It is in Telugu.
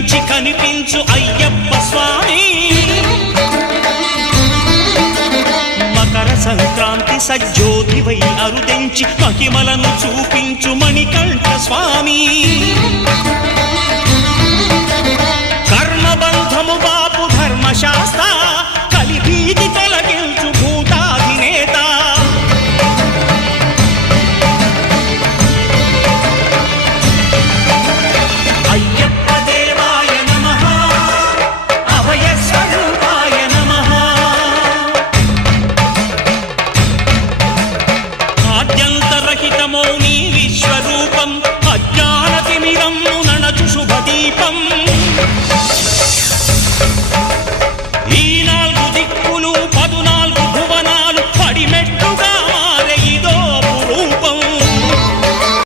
కనిపించి కనిపించు అయ్యప్ప స్వామి మకర సంక్రాంతి సజ్జోతివై అరుదెంచి మహిమలను చూపించు మణికంఠ స్వామి కర్మబంధము బాపు ధర్మశాస్త్ర కలిభీతి తొలగించు భూతాధినేత అయ్యప్ప దేవాయ నమః అభయ స్వరూపాయ నమః ఆద్యంతరహితమౌ నీ విశ్వరూపం